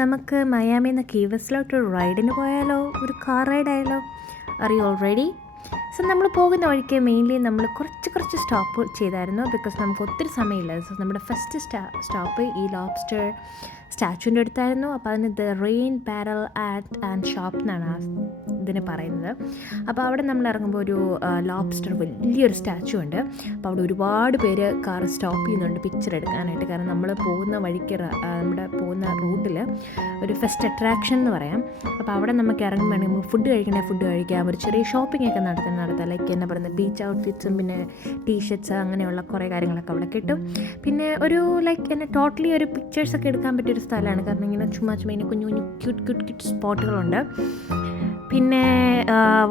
നമുക്ക് മയാമിയിൽ നിന്ന് കീ വെസ്റ്റിലോട്ട് ഒരു റൈഡിന് പോയാലോ? ഒരു കാർ റൈഡ് ആയാലോ? Are you all ready? So നമ്മൾ പോകുന്ന വഴിക്ക് മെയിൻലി നമ്മൾ കുറച്ച് സ്റ്റോപ്പ് ചെയ്തായിരുന്നു, ബിക്കോസ് നമുക്ക് ഒത്തിരി സമയമില്ല. സോ നമ്മുടെ ഫസ്റ്റ് സ്റ്റോപ്പ് ഈ ലോബ്സ്റ്റർ സ്റ്റാച്ചുവിൻ്റെ അടുത്തായിരുന്നു. അപ്പോൾ അതിന് the rain barrel and shop എന്നാണ് ആ ഇതിന് പറയുന്നത്. അപ്പോൾ അവിടെ നമ്മൾ ഇറങ്ങുമ്പോൾ ഒരു ലോബ്സ്റ്റർ വലിയൊരു സ്റ്റാച്ചു ഉണ്ട്. അപ്പോൾ അവിടെ ഒരുപാട് പേര് കാർ സ്റ്റോപ്പ് ചെയ്യുന്നുണ്ട് പിക്ചർ എടുക്കാനായിട്ട്. കാരണം നമ്മൾ പോകുന്ന വഴിക്ക് നമ്മുടെ പോകുന്ന റൂട്ടിൽ ഒരു ഫസ്റ്റ് അട്രാക്ഷൻ എന്ന് പറയാം. അപ്പോൾ അവിടെ നമുക്ക് ഇറങ്ങുമ്പോൾ നമുക്ക് ഫുഡ് കഴിക്കാം, ഒരു ചെറിയ ഷോപ്പിംഗ് ഒക്കെ നടത്താം. ലൈക്ക് എന്നാ പറയുന്നത്, ബീച്ച് ഔട്ട്ഫിറ്റ്സും പിന്നെ ടീഷർട്ട്സ് അങ്ങനെയുള്ള കുറേ കാര്യങ്ങളൊക്കെ അവിടെ കിട്ടും. പിന്നെ ഒരു ലൈക്ക് എന്നെ ടോട്ടലി ഒരു പിക്ചേഴ്സൊക്കെ എടുക്കാൻ പറ്റിയൊരു സ്ഥലമാണ്. കാരണം ഇങ്ങനെ ചുമ്മാ ഇങ്ങനെ കുഞ്ഞു ക്യൂട്ട് സ്പോട്ടുകളുണ്ട്. പിന്നെ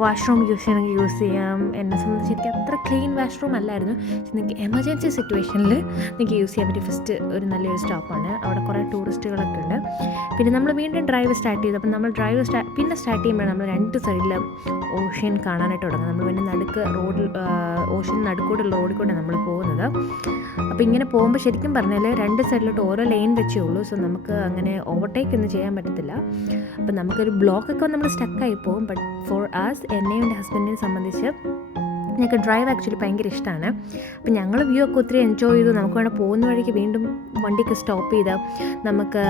വാഷ്റൂം യൂസ് ചെയ്യാം. എന്നെ സംബന്ധിച്ച് എനിക്ക് അത്ര ക്ലീൻ വാഷ്റൂം അല്ലായിരുന്നു. നിങ്ങൾക്ക് എമർജൻസി സിറ്റുവേഷനിൽ നിങ്ങൾക്ക് യൂസ് ചെയ്യാൻ പറ്റിയ ഫസ്റ്റ് ഒരു നല്ലൊരു സ്റ്റോപ്പാണ്. അവിടെ കുറേ ടൂറിസ്റ്റുകളൊക്കെ ഉണ്ട്. പിന്നെ നമ്മൾ വീണ്ടും ഡ്രൈവ് സ്റ്റാർട്ട് ചെയ്തു. അപ്പം നമ്മൾ പിന്നെ സ്റ്റാർട്ട് ചെയ്യുമ്പോൾ നമ്മൾ രണ്ട് സൈഡിലും ഓഷ്യൻ കാണാനായിട്ട് തുടങ്ങും. നമ്മൾ പിന്നെ ഓഷ്യൻ നടുക്കൂടുള്ള റോഡിൽ കൂടെ നമ്മൾ പോകുന്നത്. അപ്പോൾ ഇങ്ങനെ പോകുമ്പോൾ ശരിക്കും പറഞ്ഞാൽ രണ്ട് സൈഡിലോട്ട് ഓരോ ലൈൻ വെച്ചേ ഉള്ളൂ. സോ നമുക്ക് അങ്ങനെ ഓവർടേക്ക് ഒന്നും ചെയ്യാൻ പറ്റത്തില്ല. അപ്പം നമുക്കൊരു ബ്ലോക്കൊക്കെ നമ്മൾ സ്റ്റക്കായി പോകും. ബട്ട് ഫോർ ആസ്, എന്നെയും എൻ്റെ ഹസ്ബൻഡിനെ സംബന്ധിച്ച് ഞങ്ങൾക്ക് ഡ്രൈവ് ആക്ച്വലി ഭയങ്കര ഇഷ്ടമാണ്. അപ്പം ഞങ്ങൾ വ്യൂ ഒക്കെ ഒത്തിരി എൻജോയ് ചെയ്തു. നമുക്ക് വേണം പോകുന്ന വഴിക്ക് വീണ്ടും വണ്ടിക്ക് സ്റ്റോപ്പ് ചെയ്ത് നമുക്ക്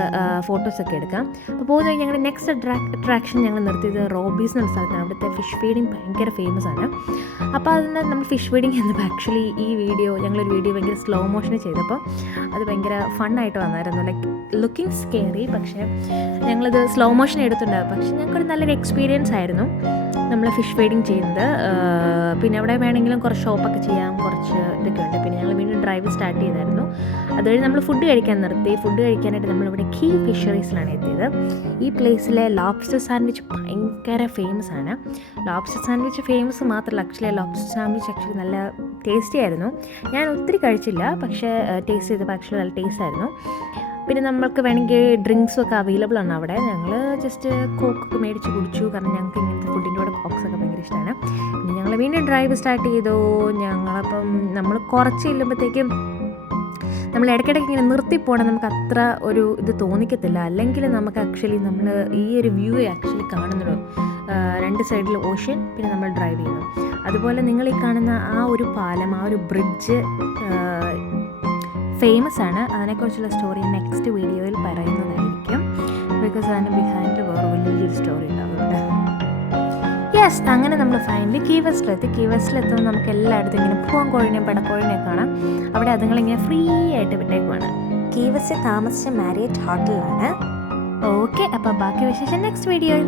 ഫോട്ടോസൊക്കെ എടുക്കാം. അപ്പോൾ പോകുന്ന വഴി ഞങ്ങളുടെ നെക്സ്റ്റ് അട്രാക്ഷൻ ഞങ്ങൾ നിർത്തിയത് റോബീസ് എന്ന സ്ഥലത്താണ്. അവിടുത്തെ ഫിഷ് ഫീഡിങ് ഭയങ്കര ഫേമസ് ആണ്. അപ്പോൾ അതിന് നമ്മൾ ഫിഷ് ഫീഡിങ് എന്നപ്പോൾ ആക്ച്വലി ഞങ്ങളൊരു വീഡിയോ ഭയങ്കര സ്ലോ മോഷന് ചെയ്തപ്പോൾ അത് ഭയങ്കര ഫണ്ണായിട്ട് വന്നായിരുന്നു. ലൈക്ക് ലുക്കിംഗ് സ്കെയറി, പക്ഷേ ഞങ്ങളത് സ്ലോ മോഷൻ എടുത്തിട്ടുണ്ടാകും. പക്ഷേ ഞങ്ങൾക്കൊരു നല്ലൊരു എക്സ്പീരിയൻസ് ആയിരുന്നു നമ്മൾ ഫിഷ് ഫീഡിങ് ചെയ്യുന്നത്. പിന്നെ അവിടെ വേണമെങ്കിലും കുറച്ച് ഷോപ്പൊക്കെ ചെയ്യാം, കുറച്ച് ഇതൊക്കെ ഉണ്ട്. പിന്നെ ഞങ്ങൾ വീണ്ടും ഡ്രൈവ് സ്റ്റാർട്ട് ചെയ്തായിരുന്നു. അതുവഴി നമ്മൾ ഫുഡ് കഴിക്കാൻ നിർത്തി. ഫുഡ് കഴിക്കാനായിട്ട് നമ്മളിവിടെ കീ ഫിഷറീസിലാണ് എത്തിയത്. ഈ പ്ലേസിലെ ലോബ്സ്റ്റർ സാൻഡ്വിച്ച് ഭയങ്കര ഫേമസ് ആണ്. ലോബ്സ്റ്റർ സാൻഡ്വിച്ച് ഫേമസ് മാത്രമല്ല, ലോബ്സ്റ്റർ സാൻഡ്വിച്ച് ആക്ച്വലി നല്ല ടേസ്റ്റി ആയിരുന്നു. ഞാൻ ഒത്തിരി കഴിച്ചില്ല, പക്ഷേ ടേസ്റ്റ് ചെയ്തപ്പോൾ ആക്ച്വലി നല്ല ടേസ്റ്റ് ആയിരുന്നു. പിന്നെ നമ്മൾക്ക് വേണമെങ്കിൽ ഡ്രിങ്ക്സും ഒക്കെ അവൈലബിൾ ആണ് അവിടെ. ഞങ്ങൾ ജസ്റ്റ് കോക്കൊക്കെ മേടിച്ച് കുടിച്ചു, കാരണം ഞങ്ങൾക്ക് ഇങ്ങനത്തെ ഫുഡിൻ്റെ കൂടെ കോക്സൊക്കെ ഭയങ്കര ഇഷ്ടമാണ്. പിന്നെ ഞങ്ങൾ വീണ്ടും ഡ്രൈവ് സ്റ്റാർട്ട് ചെയ്തു. ഞങ്ങളപ്പം നമ്മൾ കുറച്ച് ചെല്ലുമ്പോഴത്തേക്കും നമ്മൾ ഇടയ്ക്കിടയ്ക്ക് ഇങ്ങനെ നിർത്തിപ്പോകണം. നമുക്ക് അത്ര ഒരു ഇത് തോന്നിക്കത്തില്ല. അല്ലെങ്കിൽ നമുക്ക് ആക്ച്വലി നമ്മൾ ഈ ഒരു വ്യൂ ആക്ച്വലി കാണുന്നുള്ളൂ. രണ്ട് സൈഡിൽ ഓഷ്യൻ, പിന്നെ നമ്മൾ ഡ്രൈവ് ചെയ്യുന്നു. അതുപോലെ നിങ്ങൾ ഈ കാണുന്ന ആ ഒരു പാലം, ആ ഒരു ബ്രിഡ്ജ് ഫേമസ് ആണ്. അതിനെക്കുറിച്ചുള്ള സ്റ്റോറി നെക്സ്റ്റ് വീഡിയോയിൽ പറയുന്നതായിരിക്കും. ബിക്കോസ് അതിന് ബിഹൈൻഡ് വേറെ വലിയൊരു സ്റ്റോറി ഉണ്ടാവുന്നുണ്ട്. യെസ്, അങ്ങനെ നമ്മൾ ഫൈനലി കീ വെസ്റ്റിലെത്തുമ്പോൾ നമുക്ക് എല്ലായിടത്തും ഇങ്ങനെ പൂവൻകോഴിനെയും പെടക്കോഴിനെയും കാണാം. അവിടെ അതുങ്ങളിങ്ങനെ ഫ്രീ ആയിട്ട് വിട്ടേക്കുവാണ്. കീ വെസ്റ്റിൽ താമസിച്ച മാരിയറ്റ് ഹോട്ടലിലാണ്. ഓക്കെ, അപ്പോൾ ബാക്കി വിശേഷം നെക്സ്റ്റ് വീഡിയോയിൽ.